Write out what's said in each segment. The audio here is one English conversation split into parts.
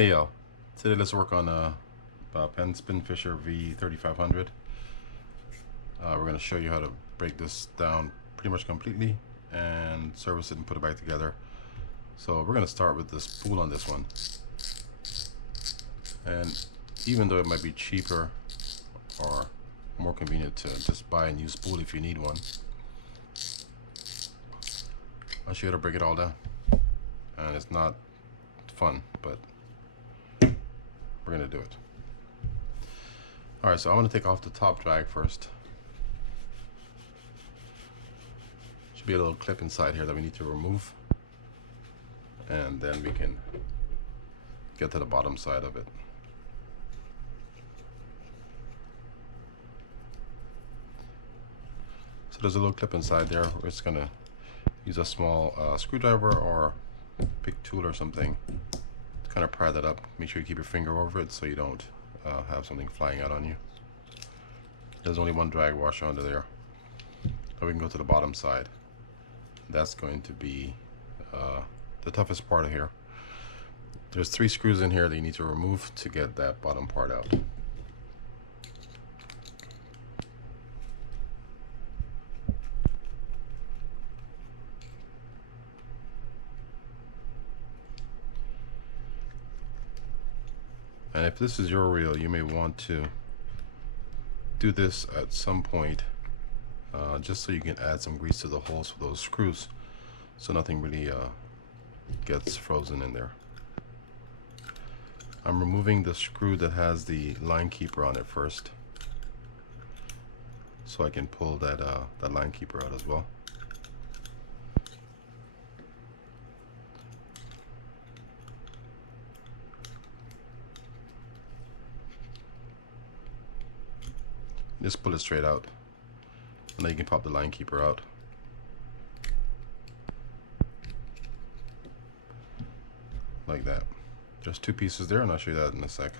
Hey y'all, today let's work on Penn Spinfisher V 3500. We're going to show you how to break this down pretty much completely and service it and put it back together. So we're going to start with the spool on this one. And even though it might be cheaper or more convenient to just buy a new spool if you need one, I'll show you how to break it all down. And it's not fun, but we're gonna do it. Alright, so I'm gonna take off the top drag first. Should be a little clip inside here that we need to remove, and then we can get to the bottom side of it. So there's a little clip inside there. We're just gonna use a small screwdriver or big tool or something to kind of pry that up. Make sure you keep your finger over it so you don't have something flying out on you. There's only one drag washer under there. Now we can go to the bottom side. That's going to be the toughest part of here. There's 3 screws in here that you need to remove to get that bottom part out. And if this is your reel, you may want to do this at some point just so you can add some grease to the holes for those screws so nothing really gets frozen in there. I'm removing the screw that has the line keeper on it first so I can pull that line keeper out as well. Just pull it straight out, and then you can pop the line keeper out. Like that. Just 2 pieces there, and I'll show you that in a sec.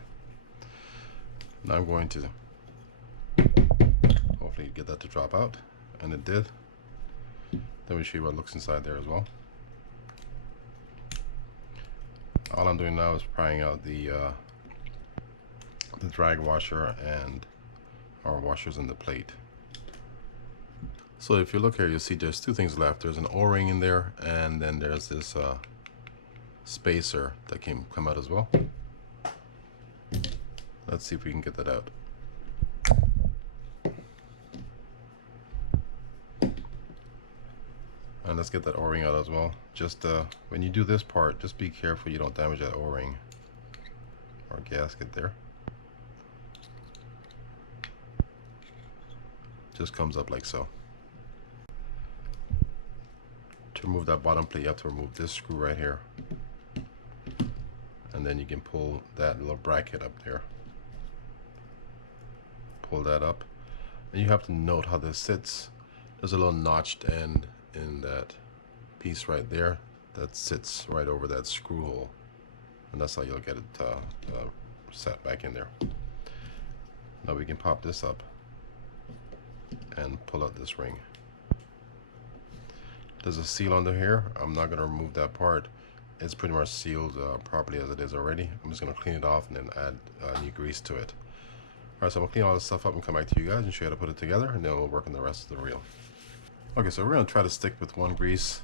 Now I'm going to hopefully get that to drop out, and it did. Then we show you what looks inside there as well. All I'm doing now is prying out the drag washer and our washers in the plate. So if you look here, you'll see there's 2 things left. There's an O-ring in there, and then there's this spacer that can come out as well. Let's see if we can get that out. And let's get that O-ring out as well. Just when you do this part, just be careful you don't damage that O-ring or gasket there. Just comes up like so. To remove that bottom plate, you have to remove this screw right here, and then you can pull that little bracket up there. Pull that up, and you have to note how this sits. There's a little notched end in that piece right there that sits right over that screw hole, and that's how you'll get it set back in there. Now we can pop this up and pull out this ring. There's a seal under here. I'm not going to remove that part. It's pretty much sealed properly as it is already. I'm just going to clean it off and then add new grease to it. Alright, so I'm going to clean all this stuff up and come back to you guys and show you how to put it together, and then we'll work on the rest of the reel. Okay, so we're going to try to stick with one grease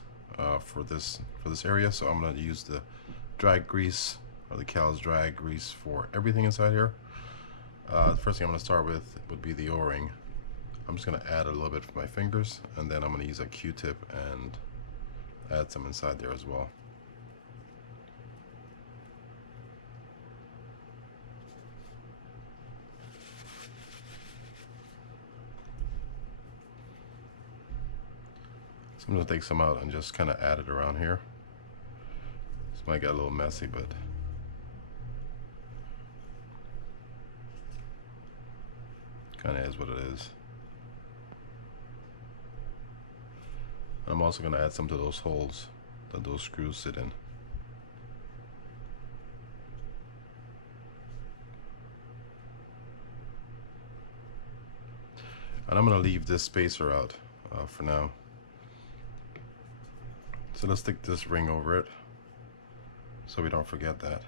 for this area. So I'm going to use the drag grease, or the cow's drag grease, for everything inside here. The first thing I'm going to start with would be the O-ring. I'm just going to add a little bit with my fingers, and then I'm going to use a Q-tip and add some inside there as well. So I'm going to take some out and just kind of add it around here. This might get a little messy, but kind of is what it is. I'm also going to add some to those holes that those screws sit in. And I'm going to leave this spacer out for now. So let's stick this ring over it so we don't forget that.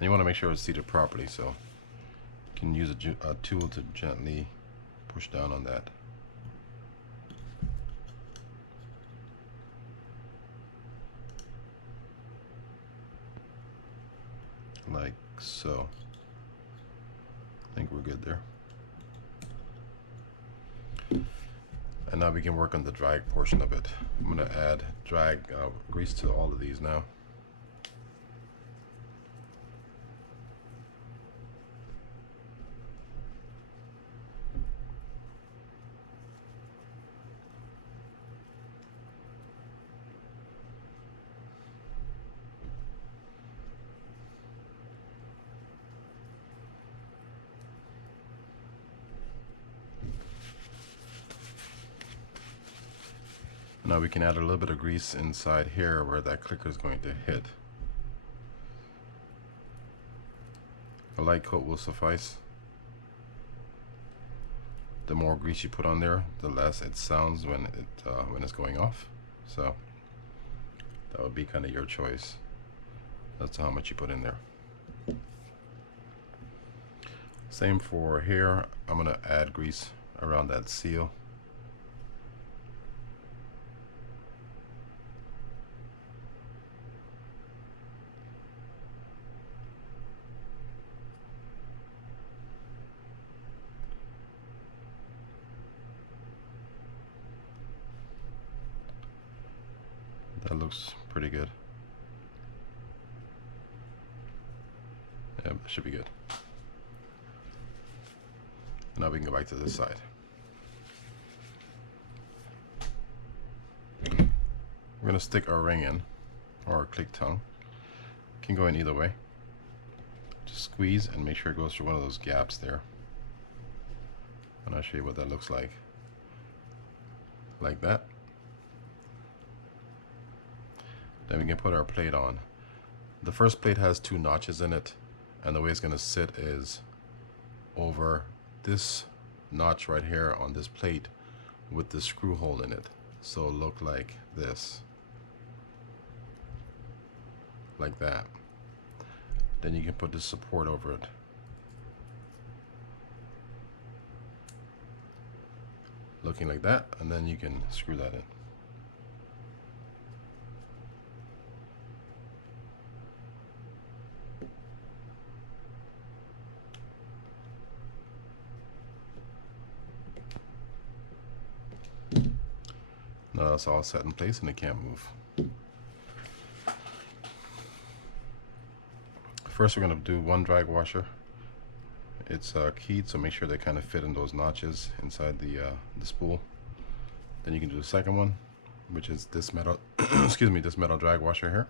And you want to make sure it's seated properly, so you can use a tool to gently push down on that. Like so. I think we're good there. And now we can work on the drag portion of it. I'm going to add drag grease to all of these now. Now we can add a little bit of grease inside here where that clicker is going to hit. A light coat will suffice. The more grease you put on there, the less it sounds when it's going off. So that would be kind of your choice as to how much you put in there. Same for here. I'm going to add grease around that seal. That looks pretty good. Yeah, that should be good. Now we can go back to this side. We're going to stick our ring in, or our click tongue. Can go in either way. Just squeeze and make sure it goes through one of those gaps there. And I'll show you what that looks like. Like that. Then we can put our plate on. The first plate has 2 notches in it, and the way it's going to sit is over this notch right here on this plate with the screw hole in it. So it'll look like this. Like that. Then you can put the support over it. Looking like that, and then you can screw that in. Now that's all set in place and it can't move. First we're going to do one drag washer. It's keyed, so make sure they kind of fit in those notches inside the spool. Then you can do the second one, which is this metal excuse me, this metal drag washer here.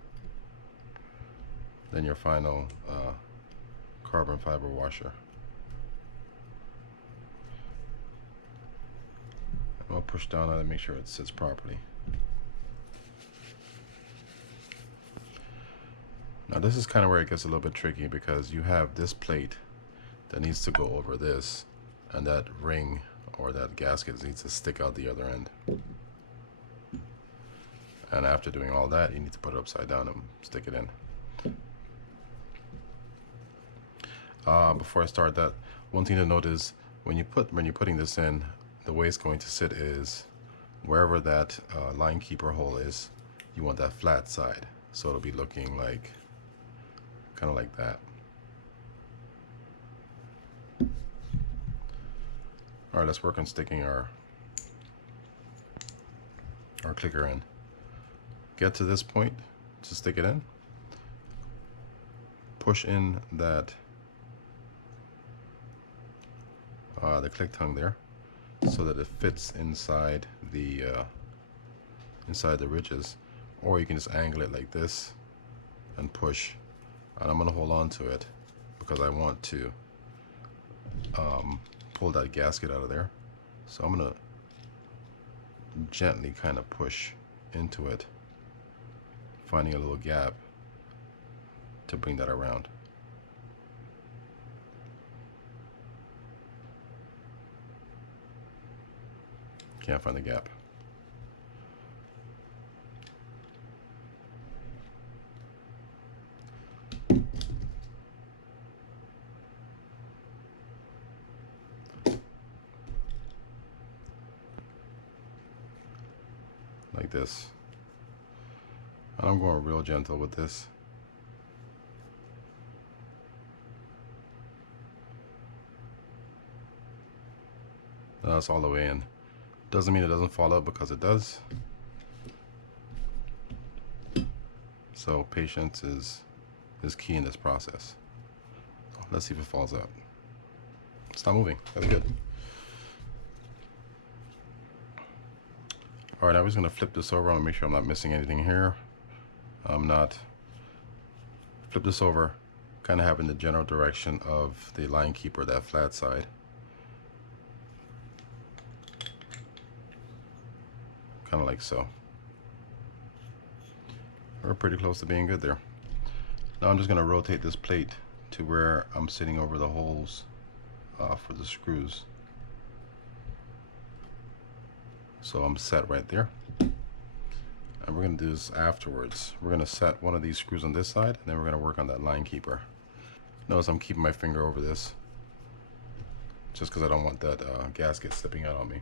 Then your final carbon fiber washer. I'll push down on it and make sure it sits properly. Now this is kind of where it gets a little bit tricky, because you have this plate that needs to go over this, and that ring or that gasket needs to stick out the other end. And after doing all that, you need to put it upside down and stick it in. Before I start that, one thing to note is when you're putting this in, the way it's going to sit is wherever that line keeper hole is, you want that flat side, so it'll be looking like kind of like that. All right, let's work on sticking our clicker in. Get to this point to stick it in. Push in that the click tongue there, so that it fits inside the ridges, or you can just angle it like this and push. And I'm going to hold on to it because I want to pull that gasket out of there. So I'm going to gently kind of push into it, finding a little gap to bring that around. Can't find the gap. like this. And I'm going real gentle with this. That's all the way in. Doesn't mean it doesn't fall out, because it does. So patience is key in this process. Let's see if it falls out. It's not moving. That's good. Alright, now we're just going to flip this over. I'm going to make sure I'm not missing anything here. I'm not. Flip this over, kind of having the general direction of the line keeper, that flat side. Kind of like so. We're pretty close to being good there. Now I'm just going to rotate this plate to where I'm sitting over the holes for the screws. So I'm set right there. And we're going to do this afterwards. We're going to set one of these screws on this side, and then we're going to work on that line keeper. Notice I'm keeping my finger over this, just because I don't want that gasket slipping out on me.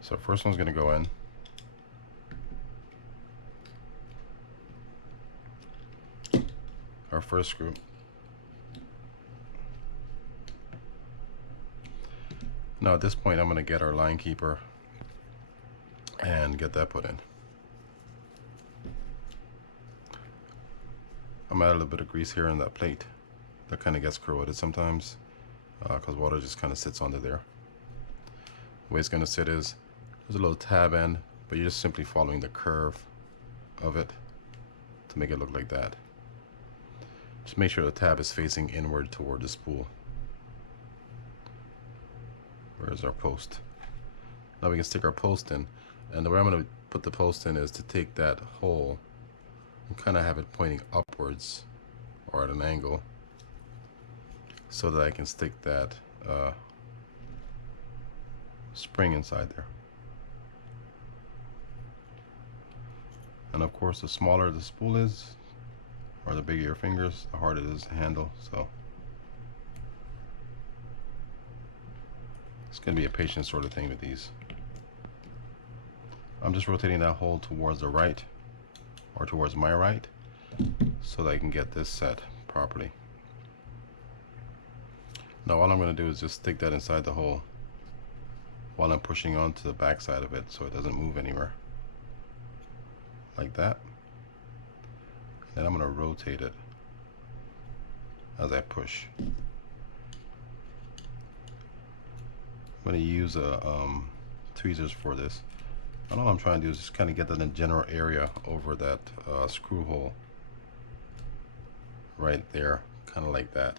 So first one's going to go in. Our first screw. Now at this point I'm going to get our line keeper and get that put in. I'm adding a little bit of grease here in that plate. That kind of gets corroded sometimes because water just kind of sits under there. The way it's going to sit is there's a little tab end, but you're just simply following the curve of it to make it look like that. Just make sure the tab is facing inward toward the spool. Where's our post? Now we can stick our post in, and the way I'm going to put the post in is to take that hole and kind of have it pointing upwards or at an angle so that I can stick that spring inside there. And of course, the smaller the spool is, or the bigger your fingers, the harder it is to handle. So it's going to be a patient sort of thing with these. I'm just rotating that hole towards the right, or towards my right, so that I can get this set properly. Now all I'm going to do is just stick that inside the hole while I'm pushing onto the back side of it so it doesn't move anywhere. Like that. Then I'm going to rotate it as I push. I'm going to use tweezers for this. And all I'm trying to do is just kind of get that in the general area over that screw hole right there, kind of like that.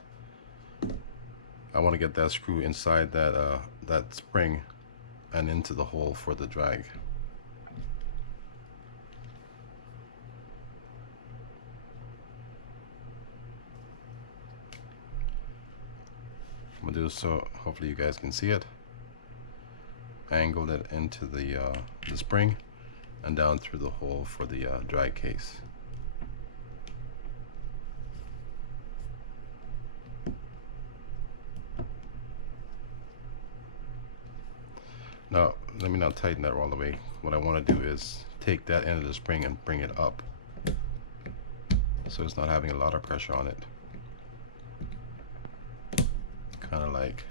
I want to get that screw inside that that spring and into the hole for the drag. I'm gonna do this so hopefully you guys can see it. Angled it into the spring and down through the hole for the drag case. Now let me not tighten that all the way. What I want to do is take that end of the spring and bring it up so it's not having a lot of pressure on it. Kind of like,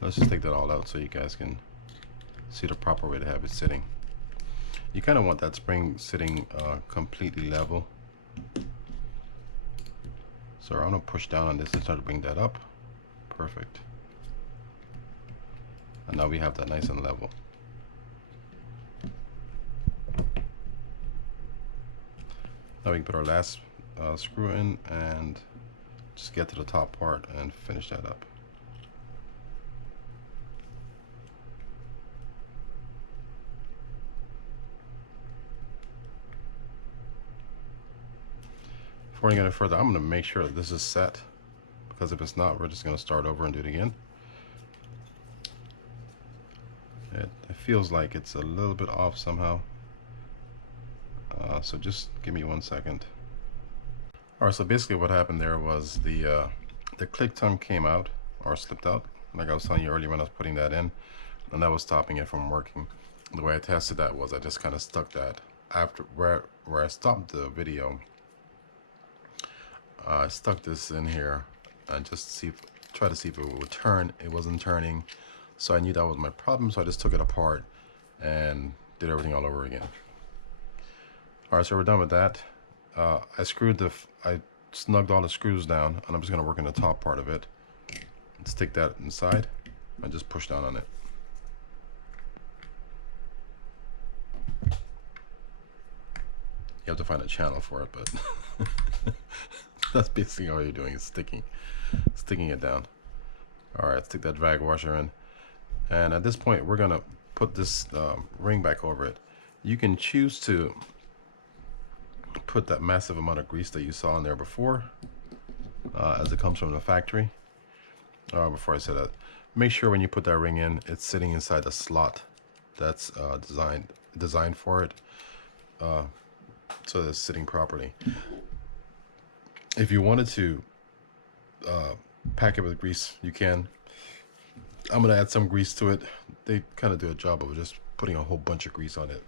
let's just take that all out so you guys can see the proper way to have it sitting. You kind of want that spring sitting completely level. So I'm going to push down on this and start to bring that up. Perfect. And now we have that nice and level. Now we can put our last screw in and just get to the top part and finish that up. Before we get any further, I'm going to make sure that this is set, because if it's not, we're just going to start over and do it again. It feels like it's a little bit off somehow, so just give me 1 second. Alright, so basically what happened there was the click tongue came out or slipped out, like I was telling you earlier when I was putting that in, and that was stopping it from working. The way I tested that was I just kind of stuck that after where I stopped the video. I stuck this in here and just try to see if it would turn. It wasn't turning, so I knew that was my problem, so I just took it apart and did everything all over again. Alright, so we're done with that. I snugged all the screws down, and I'm just going to work in the top part of it and stick that inside and just push down on it. You have to find a channel for it, but that's basically all you're doing is sticking it down. Alright, stick that drag washer in, and at this point we're going to put this ring back over it. You can choose to put that massive amount of grease that you saw in there before, as it comes from the factory. Before I say that, make sure when you put that ring in, it's sitting inside the slot that's designed for it, so that it's sitting properly. If you wanted to pack it with grease, you can. I'm gonna add some grease to it. They kind of do a job of just putting a whole bunch of grease on it.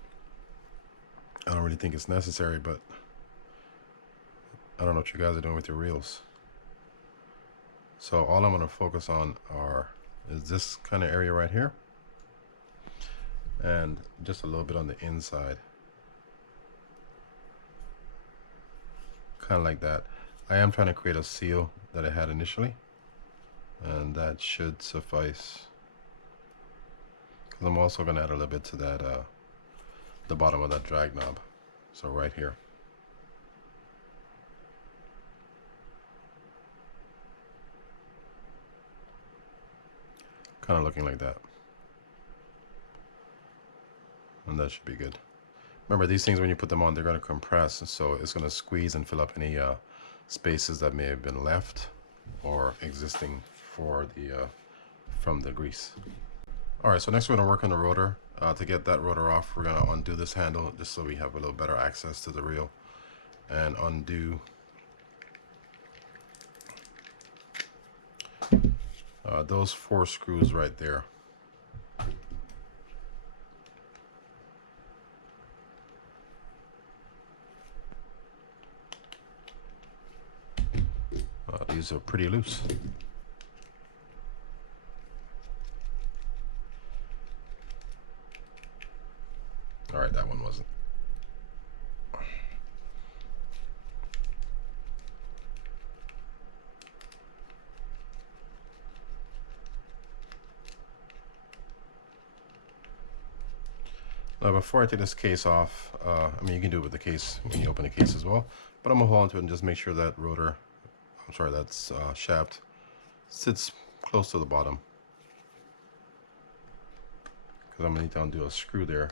I don't really think it's necessary, but I don't know what you guys are doing with your reels. So all I'm going to focus on is this kind of area right here, and just a little bit on the inside, kind of like that. I am trying to create a seal that I had initially, and that should suffice, because I'm also going to add a little bit to that the bottom of that drag knob, so right here. Kind of looking like that, and that should be good. Remember, these things, when you put them on, they're going to compress, so it's going to squeeze and fill up any spaces that may have been left or existing for from the grease. Alright, so next we're going to work on the rotor. To get that rotor off, we're going to undo this handle just so we have a little better access to the reel, and undo those 4 screws right there. These are pretty loose. Alright, that one wasn't. Now, before I take this case off, I mean, you can do it with the case when you open the case as well, but I'm going to hold onto it and just make sure that that shaft sits close to the bottom, because I'm going to need to undo a screw there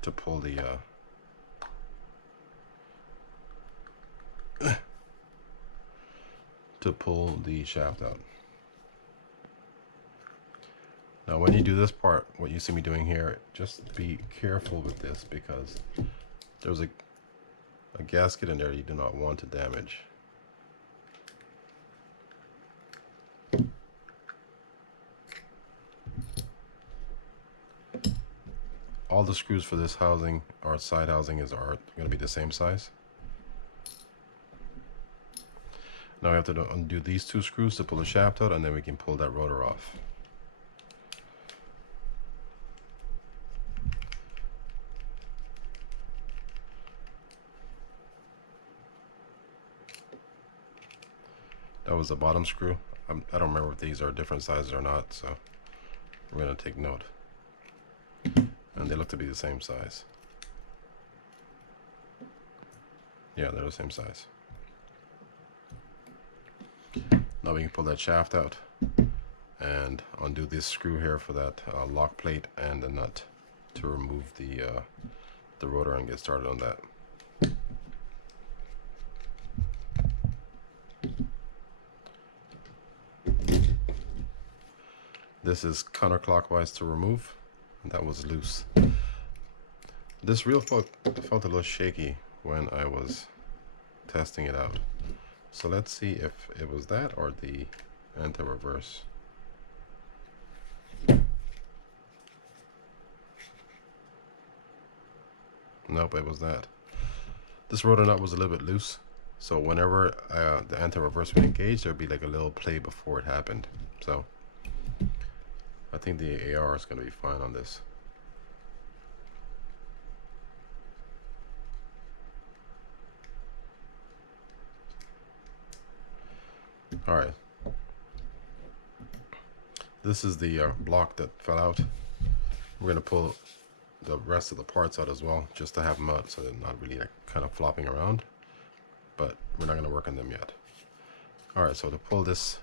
to pull the shaft out. Now when you do this part, what you see me doing here, just be careful with this, because there's a gasket in there you do not want to damage. All the screws for this housing, or side housing, are going to be the same size. Now we have to undo these 2 screws to pull the shaft out, and then we can pull that rotor off. That was the bottom screw. I don't remember if these are different sizes or not, so we're going to take note. And they look to be the same size. Yeah, they're the same size. Now we can pull that shaft out and undo this screw here for that lock plate and the nut to remove the rotor and get started on that. This is counterclockwise to remove. That was loose. This reel felt a little shaky when I was testing it out. So let's see if it was that or the anti-reverse. Nope, it was that. This rotor nut was a little bit loose, so whenever the anti-reverse would engage, there'd be like a little play before it happened. So I think the AR is going to be fine on this. All right. This is the block that fell out. We're going to pull the rest of the parts out as well, just to have them out so they're not really like kind of flopping around, but we're not going to work on them yet. All right, so to pull this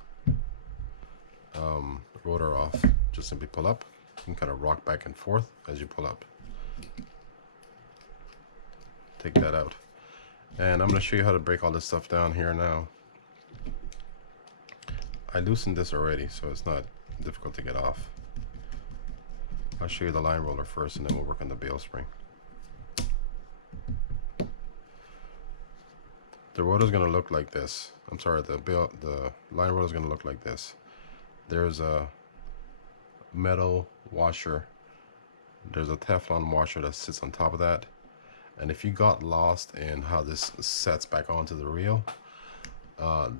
rotor off, just simply pull up. You can kind of rock back and forth as you pull up. Take that out. And I'm going to show you how to break all this stuff down here now. I loosened this already, so it's not difficult to get off. I'll show you the line roller first, and then we'll work on the bail spring. The rotor is going to look like this. I'm sorry, the line roller is going to look like this. There's a metal washer. There's a Teflon washer that sits on top of that. And if you got lost in how this sets back onto the reel,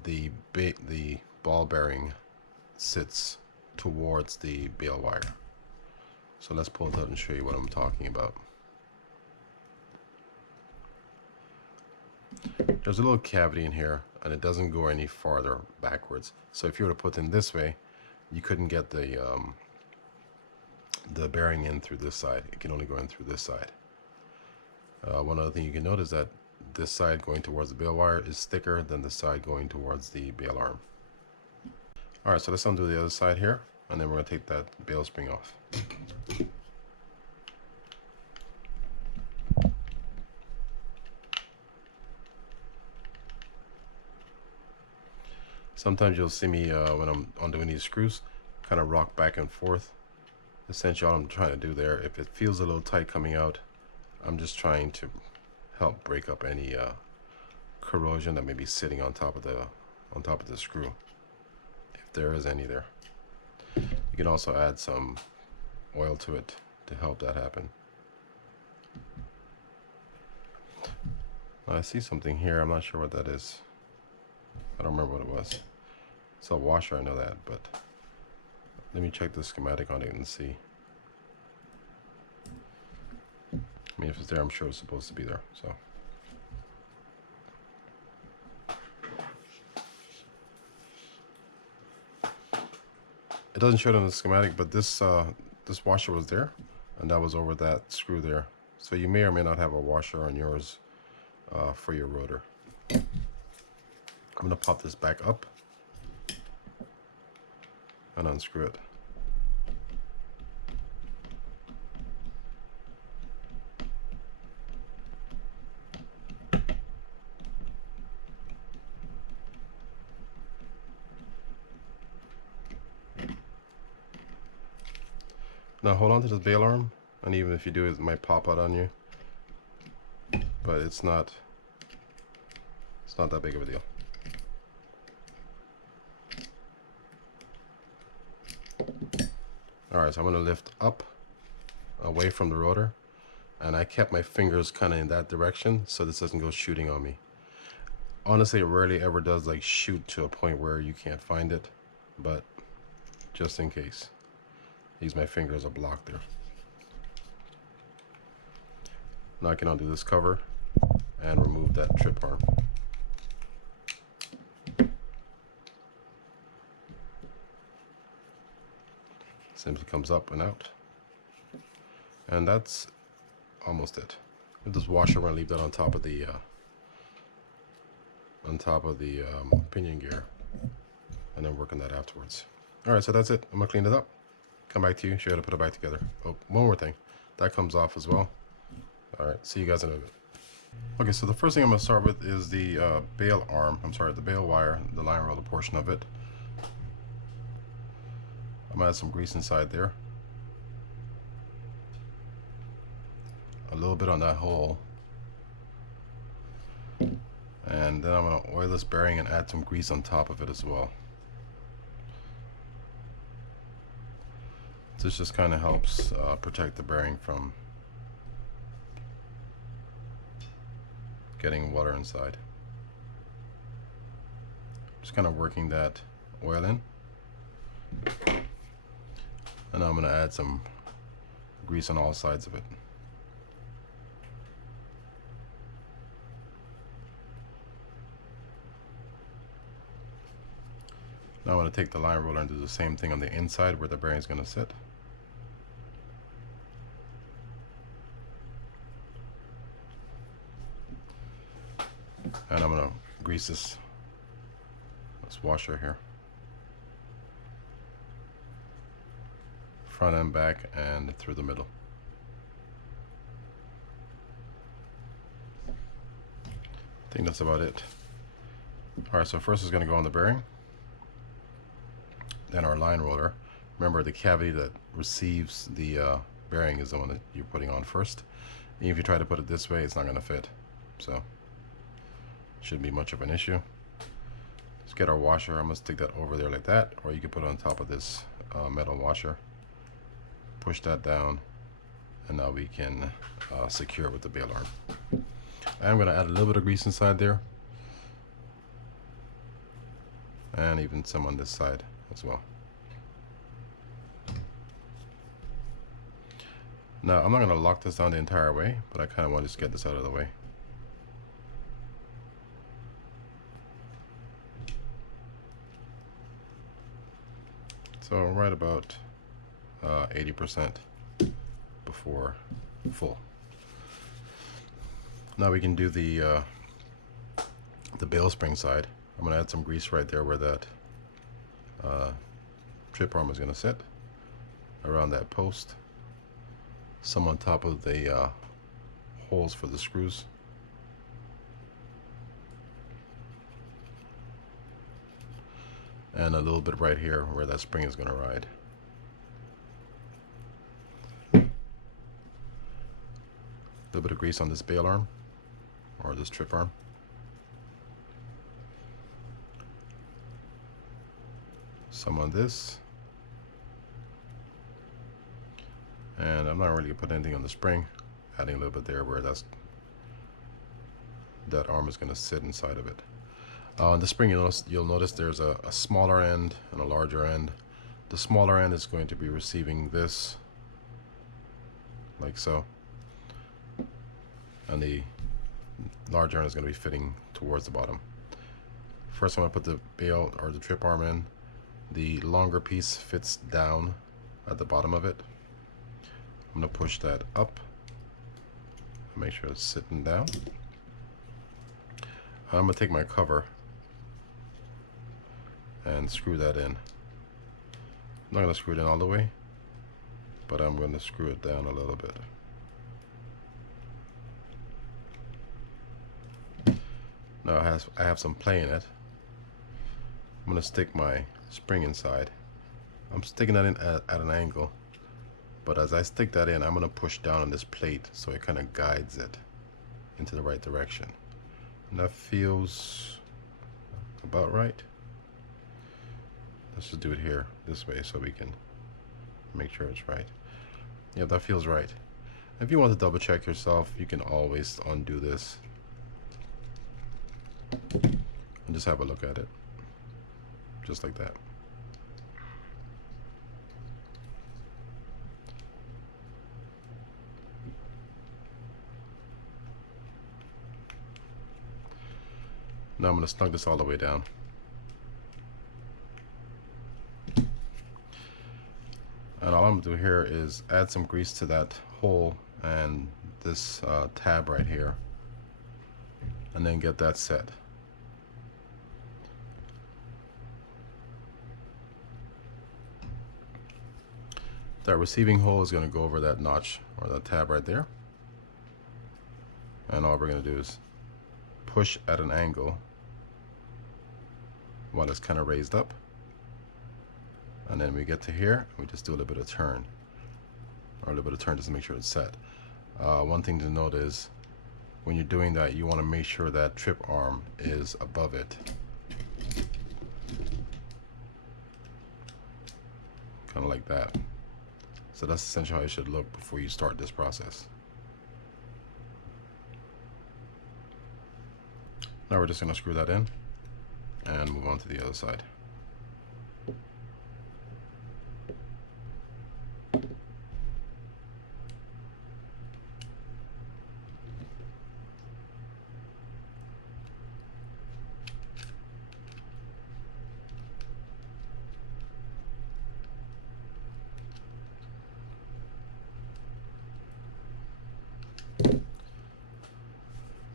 the ball bearing sits towards the bail wire. So let's pull it out and show you what I'm talking about. There's a little cavity in here, and it doesn't go any farther backwards. So if you were to put it in this way, you couldn't get the bearing in through this side. It can only go in through this side. One other thing you can notice is that this side going towards the bail wire is thicker than the side going towards the bail arm. All right, so let's undo the other side here, and then we're going to take that bail spring off. Sometimes you'll see me when I'm undoing these screws kind of rock back and forth. Essentially all I'm trying to do there, if it feels a little tight coming out, I'm just trying to help break up any corrosion that may be sitting on top of the screw, if there is any there. You can also add some oil to it to help that happen. I see something here. I'm not sure what that is. I don't remember what it was. It's a washer, I know that, but let me check the schematic on it and see. I mean, if it's there, I'm sure it's supposed to be there. So it doesn't show it on the schematic, but this this washer was there, and that was over that screw there. So you may or may not have a washer on yours for your rotor. I'm going to pop this back up and unscrew it. Now hold on to this bail arm, and even if you do, it might pop out on you, but it's not that big of a deal. Alright, so I'm going to lift up away from the rotor, and I kept my fingers kind of in that direction so this doesn't go shooting on me. Honestly, it rarely ever does like shoot to a point where you can't find it, but just in case, use my finger as a block there. Now I can undo this cover and remove that trip arm. Simply comes up and out, and that's almost it. With this washer, we're gonna leave that on top of the pinion gear, and then work on that afterwards. All right, so that's it. I'm gonna clean it up, come back to you, show you how to put it back together. Oh, one more thing, that comes off as well. All right, see you guys in a bit. Okay, so the first thing I'm gonna start with is the bail arm. I'm sorry, the bail wire, the line roller portion of it. I'm gonna add some grease inside there. A little bit on that hole. And then I'm going to oil this bearing and add some grease on top of it as well. This just kind of helps protect the bearing from getting water inside. Just kind of working that oil in. And I'm going to add some grease on all sides of it. Now I'm going to take the line roller and do the same thing on the inside where the bearing is going to sit. And I'm going to grease this washer here. Front and back and through the middle. I think that's about it. Alright, so first is going to go on the bearing. Then our line roller. Remember, the cavity that receives the bearing is the one that you're putting on first. And if you try to put it this way, it's not going to fit. So, shouldn't be much of an issue. Let's get our washer. I'm going to stick that over there like that, or you can put it on top of this metal washer. Push that down, and now we can secure it with the bail arm. I'm going to add a little bit of grease inside there, and even some on this side as well. Now I'm not going to lock this down the entire way, but I kind of want to just get this out of the way. So right about 80% before full. Now we can do the bail spring side. I'm going to add some grease right there where that trip arm is going to sit, around that post, some on top of the holes for the screws. And a little bit right here where that spring is going to ride. A little bit of grease on this bail arm, or this trip arm. Some on this. And I'm not really going to put anything on the spring, adding a little bit there where that arm is going to sit inside of it. On the spring, you'll notice there's a smaller end and a larger end. The smaller end is going to be receiving this, like so, and the larger end is going to be fitting towards the bottom. First, I'm going to put the bail or the trip arm in. The longer piece fits down at the bottom of it. I'm going to push that up, make sure it's sitting down. I'm going to take my cover and screw that in. I'm not going to screw it in all the way, but I'm going to screw it down a little bit. Now I have some play in it. I'm going to stick my spring inside. I'm sticking that in at an angle, but as I stick that in, I'm going to push down on this plate so it kind of guides it into the right direction. And that feels about right. Let's just do it here this way so we can make sure it's right. Yeah, that feels right. If you want to double check yourself, you can always undo this and just have a look at it, just like that. Now I'm going to snug this all the way down. And all I'm going to do here is add some grease to that hole and this tab right here, and then get that set. That receiving hole is going to go over that notch or that tab right there, and all we're going to do is push at an angle while it's kind of raised up, and then we get to here, we just do a little bit of turn, or a little bit of turn just to make sure it's set. One thing to note is when you're doing that, you want to make sure that trip arm is above it. Kind of like that. So that's essentially how it should look before you start this process. Now we're just going to screw that in and move on to the other side.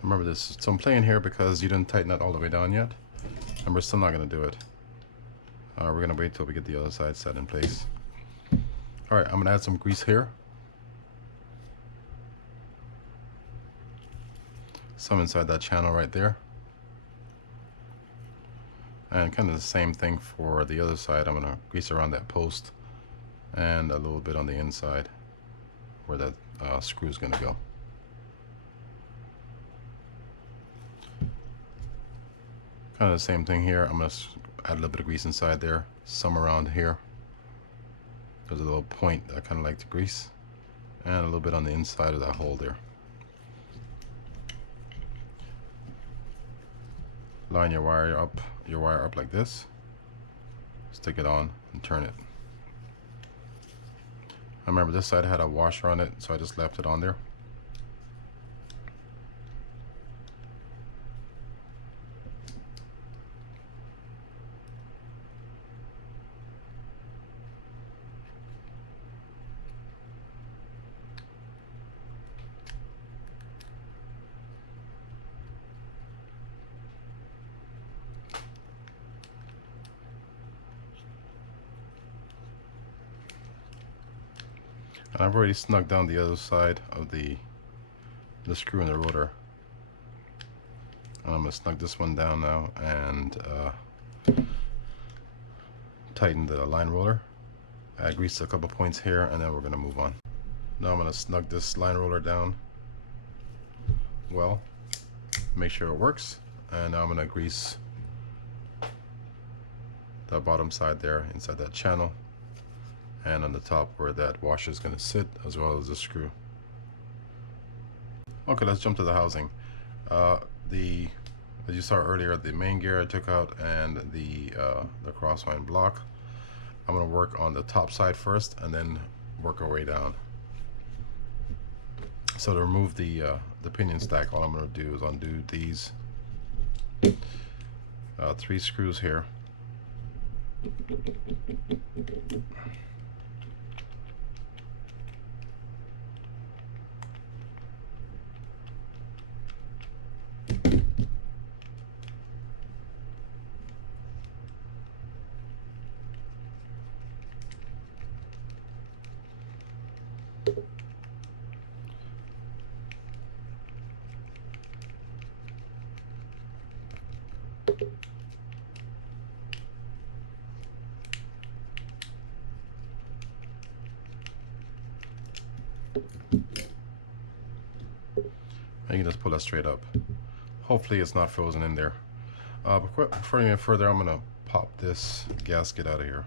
Remember this, so I'm playing here because you didn't tighten that all the way down yet, and we're still not going to do it. We're going to wait till we get the other side set in place. Alright, I'm going to add some grease here. Some inside that channel right there. And kind of the same thing for the other side. I'm going to grease around that post and a little bit on the inside where that screw is going to go. Kind of the same thing here. I'm going to add a little bit of grease inside there, some around here. There's a little point that I kind of like to grease, and a little bit on the inside of that hole there. Line your wire up like this. Stick it on and turn it. I remember this side had a washer on it, so I just left it on there. And I've already snugged down the other side of the screw in the rotor. And I'm going to snug this one down now and tighten the line roller. I greased a couple points here, and then we're going to move on. Now I'm going to snug this line roller down well, make sure it works, and now I'm going to grease the bottom side there inside that channel, and on the top where that washer is going to sit, as well as the screw. Okay, let's jump to the housing. As you saw earlier, the main gear I took out, and the crosswind block. I'm going to work on the top side first, and then work our way down. So to remove the pinion stack, all I'm going to do is undo these 3 screws here. You can just pull that straight up. Hopefully it's not frozen in there. Before I go further, I'm going to pop this gasket out of here.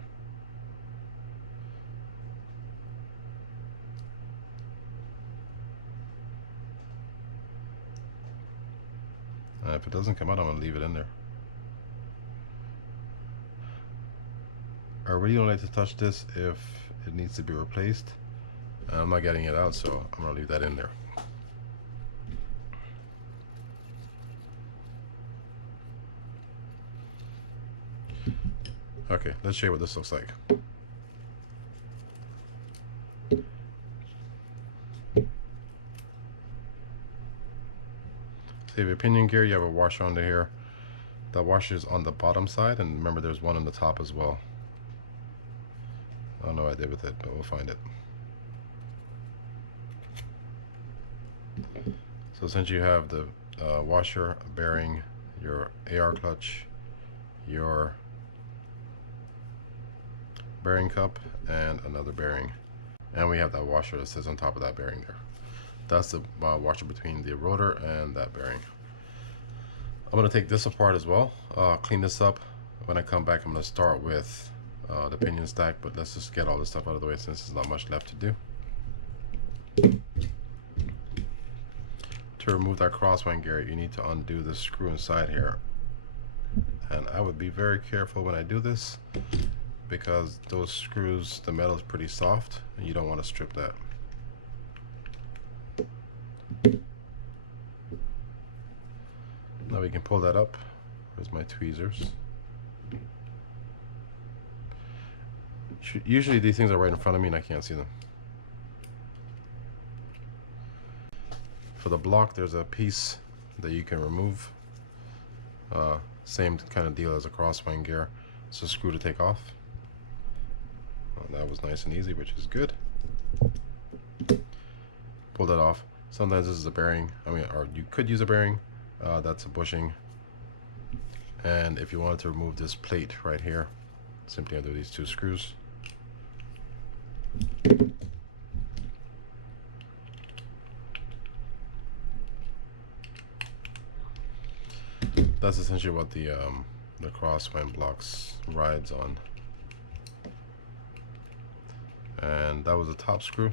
If it doesn't come out, I'm going to leave it in there. I really don't like to touch this if it needs to be replaced. I'm not getting it out, so I'm going to leave that in there. Okay, let's show you what this looks like. So you have a pinion gear, you have a washer under here. That washer is on the bottom side, and remember there's one on the top as well. I don't know what I did with it, but we'll find it. So since you have the washer, bearing, your AR clutch, your bearing cup, and another bearing, and we have that washer that sits on top of that bearing there. That's the washer between the rotor and that bearing. I'm going to take this apart as well, clean this up. When I come back, I'm going to start with the pinion stack, but let's just get all this stuff out of the way since there's not much left to do. To remove that crosswind gear, you need to undo the screw inside here. And I would be very careful when I do this, because those screws, the metal is pretty soft, and you don't want to strip that. Now we can pull that up. There's my tweezers. Usually these things are right in front of me and I can't see them. For the block, there's a piece that you can remove. Same kind of deal as a crosswind gear. It's a screw to take off. That was nice and easy, which is good. Pull that off. Sometimes this is a bearing. Or you could use a bearing. That's a bushing. And if you wanted to remove this plate right here, simply undo these two screws. That's essentially what the crosswind blocks rides on. And that was the top screw,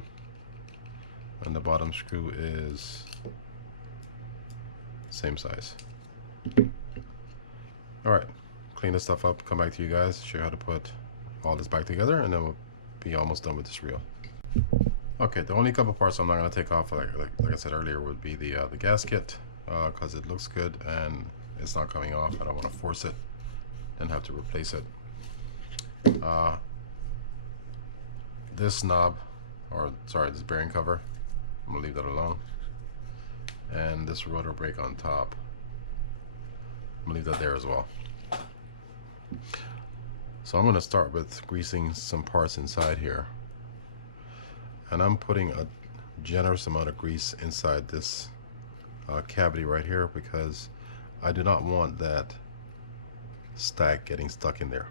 and the bottom screw is same size. Alright, clean this stuff up, come back to you guys, show you how to put all this back together, and then we'll be almost done with this reel. Okay, the only couple parts I'm not going to take off, like I said earlier, would be the gasket, because it looks good and it's not coming off. I don't want to force it and have to replace it. This knob, or sorry, this bearing cover, I'm going to leave that alone. And this rotor brake on top, I'm going to leave that there as well. So I'm going to start with greasing some parts inside here. And I'm putting a generous amount of grease inside this cavity right here, because I do not want that stack getting stuck in there.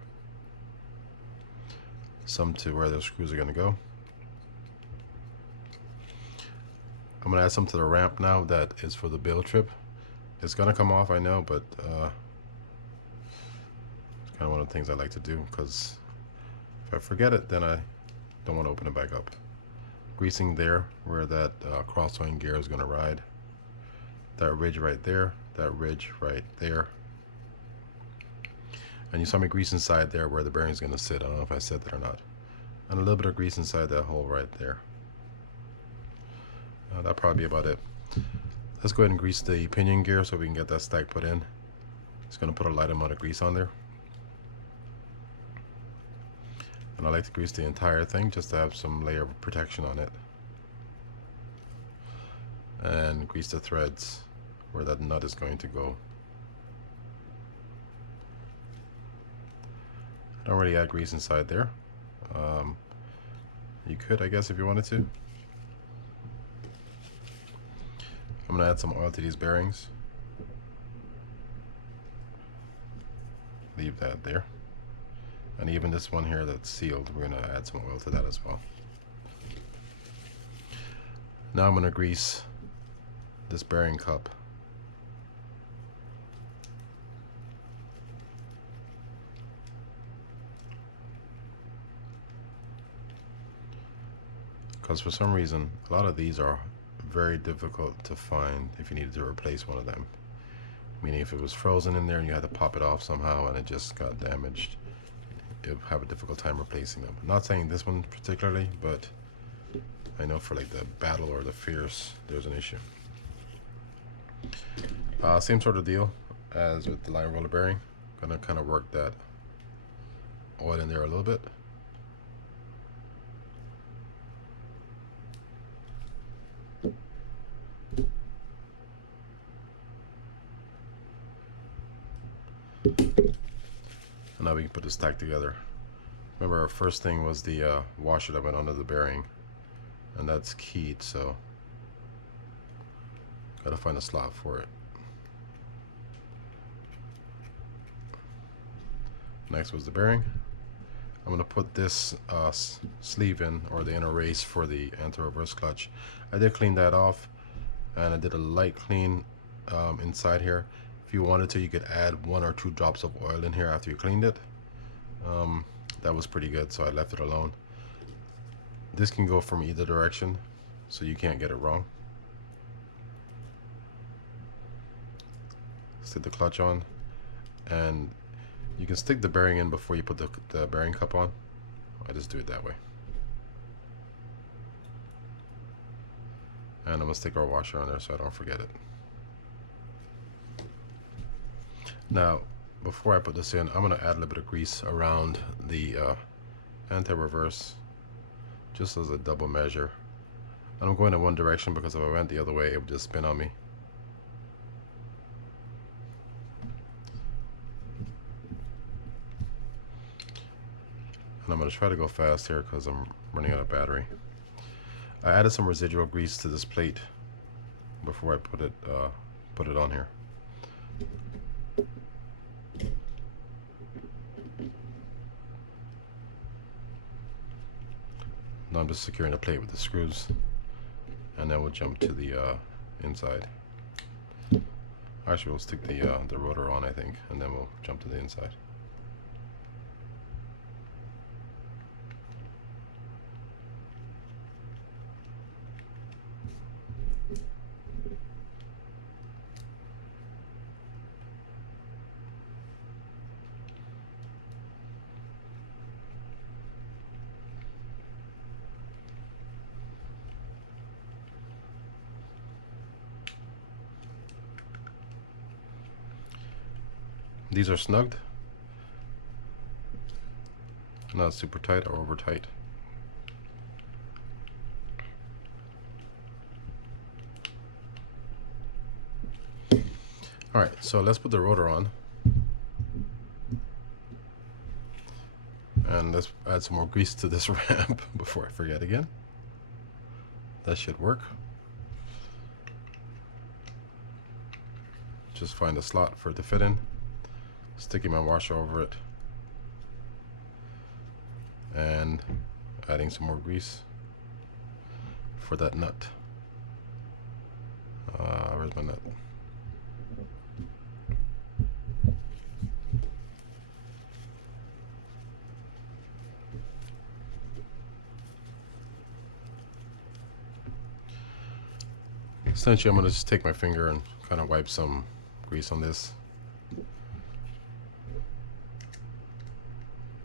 Some to where those screws are going to go. I'm going to add some to the ramp now that is for the build trip. It's going to come off, I know, but it's kind of one of the things I like to do, because if I forget it, then I don't want to open it back up. Greasing there where that crosswind gear is going to ride. That ridge right there, that ridge right there. And you saw me grease inside there where the bearing is going to sit. I don't know if I said that or not. And a little bit of grease inside that hole right there. That'll probably be about it. Let's go ahead and grease the pinion gear so we can get that stack put in. Just going to put a light amount of grease on there. And I like to grease the entire thing just to have some layer of protection on it. And grease the threads where that nut is going to go. I don't really add grease inside there. You could, I guess, if you wanted to. I'm going to add some oil to these bearings. Leave that there. And even this one here that's sealed, we're going to add some oil to that as well. Now I'm going to grease this bearing cup. Because for some reason, a lot of these are very difficult to find if you needed to replace one of them. Meaning if it was frozen in there and you had to pop it off somehow and it just got damaged, you'll have a difficult time replacing them. I'm not saying this one particularly, but I know for like the Battle or the Fierce, there's an issue. Same sort of deal as with the line roller bearing. Gonna kind of work that oil in there a little bit. And now we can put the stack together. Remember, our first thing was the washer that went under the bearing, and that's keyed, so gotta find a slot for it. Next was the bearing. I'm gonna put this sleeve in, or the inner race for the anti-reverse clutch. I did clean that off. and I did a light clean inside here. If you wanted to, you could add 1 or 2 drops of oil in here after you cleaned it. That was pretty good, so I left it alone. This can go from either direction, so you can't get it wrong. Stick the clutch on, and you can stick the bearing in before you put the bearing cup on. I just do it that way. And I'm gonna stick our washer on there so I don't forget it. Now, before I put this in, I'm gonna add a little bit of grease around the anti-reverse, just as a double measure. And I'm going in one direction because if I went the other way, it would just spin on me. And I'm going to try to go fast here because I'm running out of battery. I added some residual grease to this plate before I put it on here. Now I'm just securing the plate with the screws, and then we'll jump to the inside. Actually, we'll stick the rotor on, I think, and then we'll jump to the inside. These are snugged, not super tight or over tight. Alright, so let's put the rotor on. And let's add some more grease to this ramp before I forget again. That should work. Just find a slot for it to fit in. Sticking my washer over it. And adding some more grease for that nut. Where's my nut? Essentially, I'm going to just take my finger and kind of wipe some grease on this.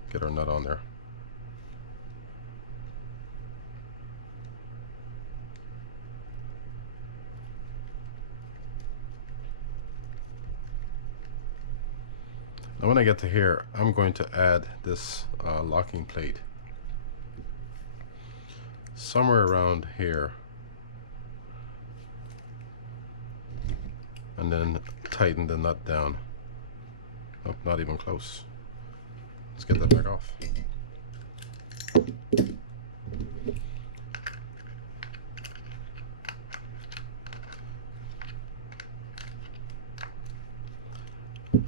Get our nut on there. Now when I get to here, I'm going to add this locking plate somewhere around here, and then tighten the nut down. Oh, not even close. Let's get that back off.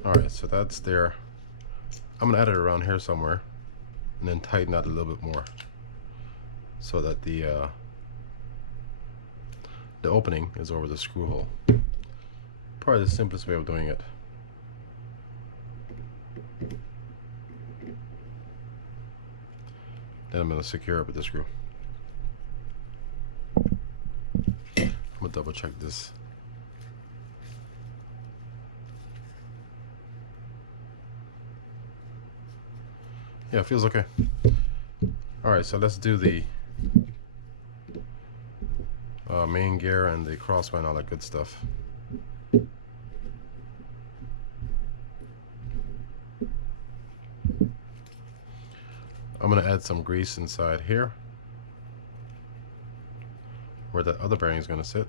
Alright, so that's there. I'm gonna add it around here somewhere and then tighten that a little bit more so that the opening is over the screw hole. Probably the simplest way of doing it. Then I'm going to secure it with the screw. I'm going to double check this. Yeah, it feels okay. Alright, so let's do the main gear and the crossbar and all that good stuff. I'm going to add some grease inside here where that other bearing is going to sit.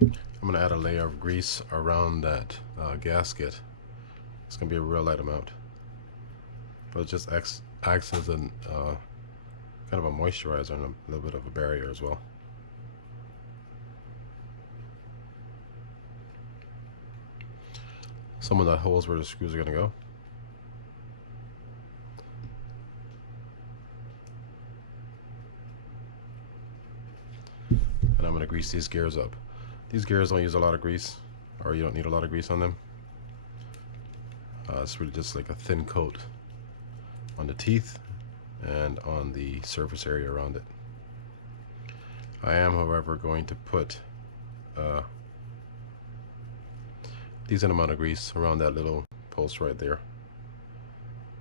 I'm going to add a layer of grease around that gasket. It's going to be a real light amount, but it just acts as a kind of a moisturizer and a little bit of a barrier as well. Some of that holes where the screws are going to go. I'm going to grease these gears up. These gears don't use a lot of grease, or you don't need a lot of grease on them. It's really just like a thin coat on the teeth and on the surface area around it. I am, however, going to put a decent amount of grease around that little post right there.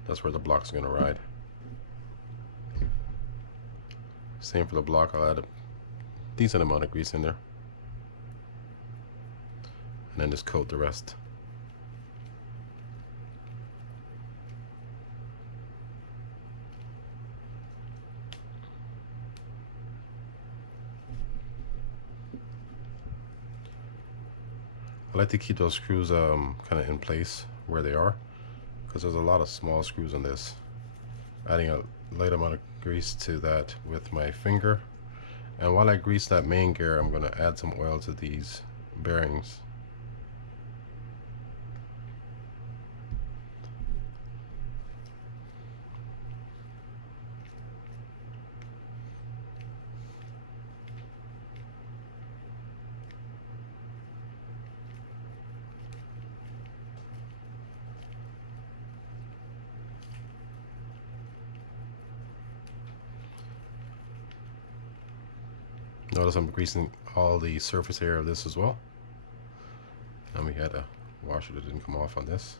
That's where the block's going to ride. Same for the block. I'll add a decent amount of grease in there, and then just coat the rest. I like to keep those screws kind of in place where they are, because there's a lot of small screws on this. Adding a light amount of grease to that with my finger, and while I grease that main gear, I'm going to add some oil to these bearings. Notice I'm greasing all the surface area of this as well. And we had a washer that didn't come off on this.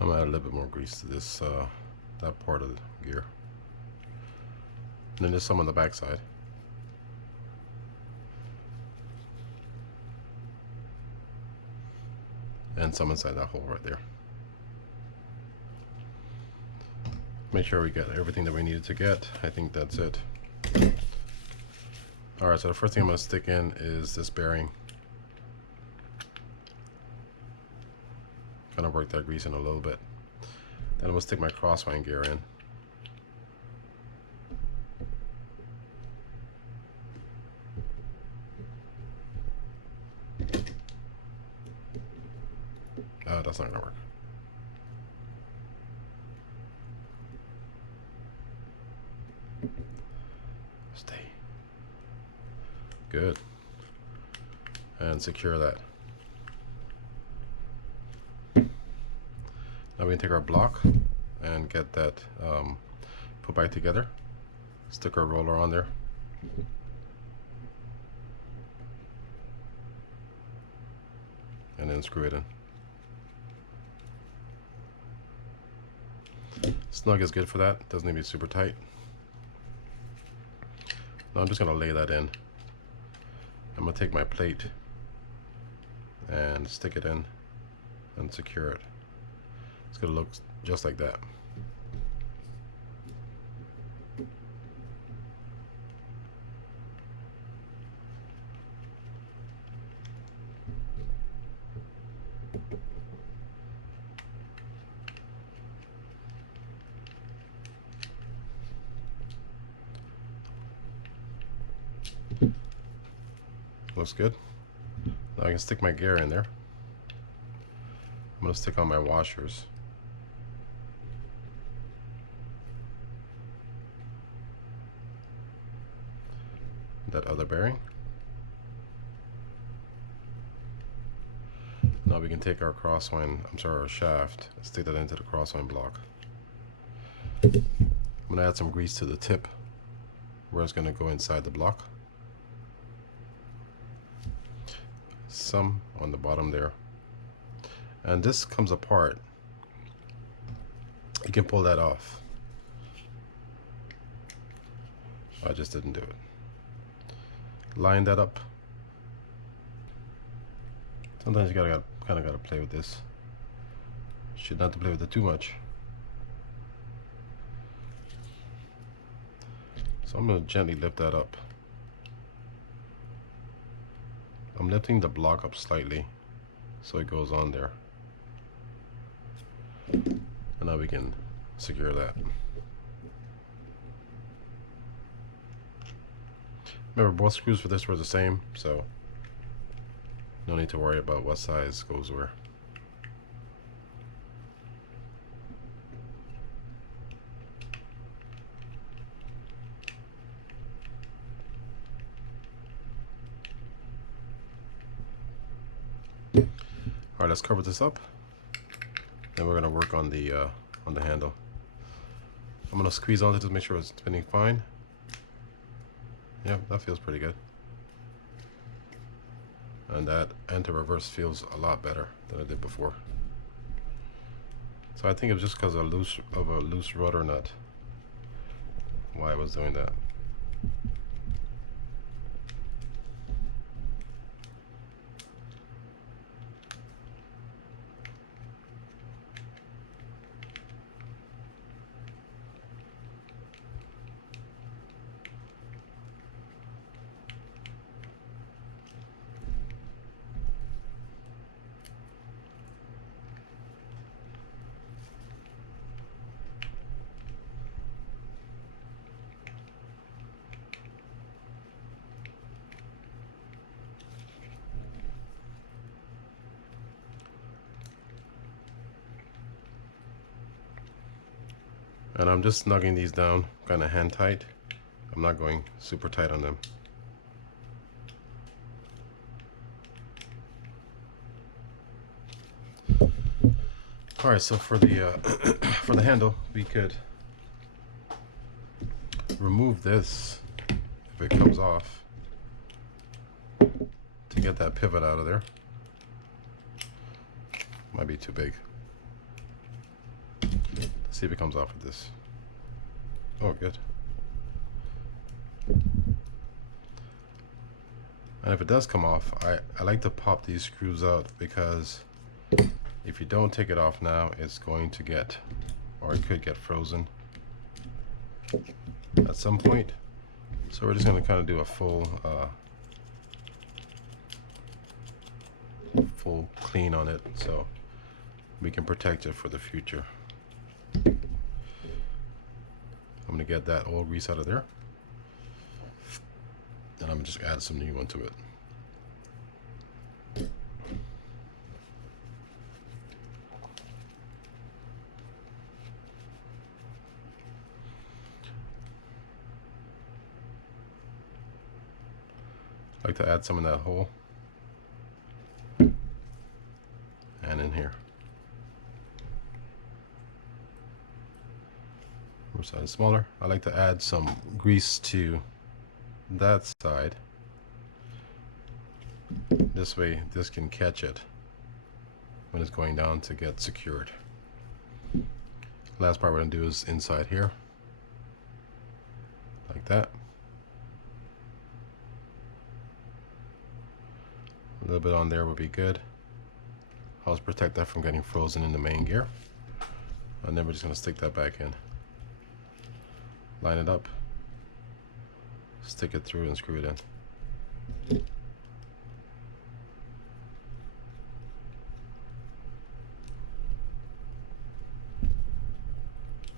I'm gonna add a little bit more grease to this that part of the gear. And then there's some on the back side. And some inside that hole right there. Make sure we get everything that we needed to get. I think that's it. Alright, so the first thing I'm going to stick in is this bearing. Kind of work that grease in a little bit. Then I'm going to stick my crosswind gear in. That's not going to work. Stay. Good. And secure that. Now we can take our block and get that put back together. Stick our roller on there. And then screw it in. Snug is good for that. Doesn't need to be super tight. Now I'm just going to lay that in. I'm going to take my plate and stick it in and secure it. It's going to look just like that. Looks good. Now I can stick my gear in there. I'm going to stick on my washers. That other bearing. Now we can take our our shaft, and stick that into the crosswind block. I'm going to add some grease to the tip where it's going to go inside the block. Some on the bottom there. And this comes apart. You can pull that off. I just didn't do it. Line that up. Sometimes you kind of gotta play with this. Should not play with it too much. So I'm gonna gently lift that up. I'm lifting the block up slightly so it goes on there. And now we can secure that. Remember, both screws for this were the same, so no need to worry about what size goes where. Alright, let's cover this up. Then we're going to work on the handle. I'm going to squeeze onto it to make sure it's spinning fine. Yeah, that feels pretty good. And that anti-reverse feels a lot better than it did before. So I think it was just because of a loose rotor nut why I was doing that. And I'm just snugging these down, kind of hand tight. I'm not going super tight on them. All right, so for the for the handle, we could remove this if it comes off to get that pivot out of there. Might be too big. Let's see if it comes off with this. Oh, good. And if it does come off, I like to pop these screws out, because if you don't take it off now, it's going to get, or it could get frozen at some point. So we're just going to kind of do a full clean on it so we can protect it for the future. I'm going to get that old grease out of there, and I'm going to just add some new one to it. I like to add some in that hole and in here. Which side is smaller? I like to add some grease to that side. This way this can catch it when it's going down to get secured. Last part we're going to do is inside here, like that. A little bit on there would be good. I'll just protect that from getting frozen in the main gear. And then we're just going to stick that back in. Line it up, stick it through and screw it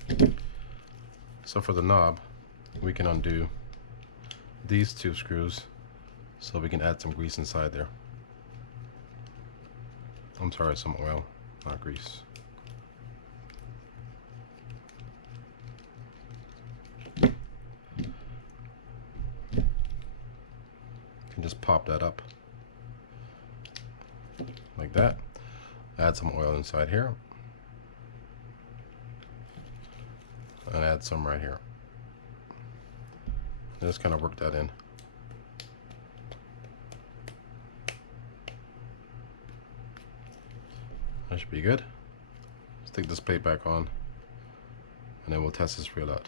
in. So for the knob, we can undo these two screws so we can add some grease inside there. I'm sorry, some oil, not grease. Just pop that up like that. Add some oil inside here and add some right here. And just kind of work that in. That should be good. Stick this plate back on, and then we'll test this reel out.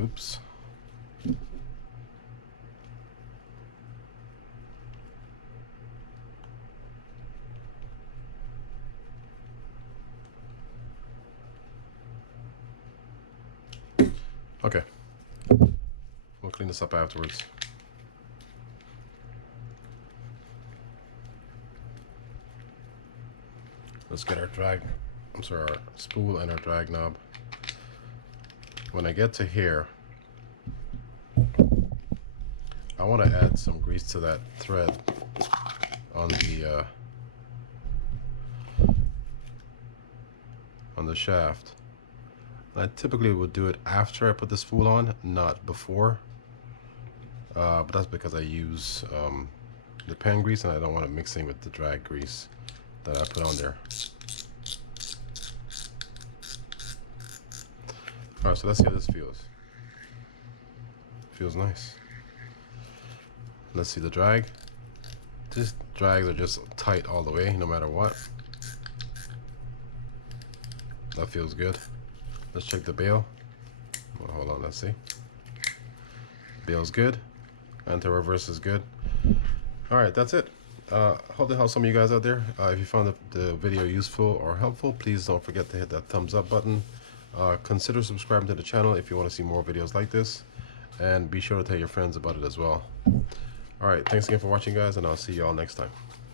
Oops. Okay, we'll clean this up afterwards. Let's get our our spool and our drag knob. When I get to here, I want to add some grease to that thread on the shaft. I typically would do it after I put the spool on, not before. But that's because I use the pen grease and I don't want it mixing with the drag grease that I put on there. Alright, so let's see how this feels. Feels nice. Let's see the drag. These drags are just tight all the way, no matter what. That feels good. Let's check the bail. Well, hold on, let's see. Bail's good. Anti-reverse is good. Alright, that's it. Hope to help some of you guys out there. If you found the video useful or helpful, please don't forget to hit that thumbs up button. Consider subscribing to the channel if you want to see more videos like this. And be sure to tell your friends about it as well. Alright, thanks again for watching, guys, and I'll see you all next time.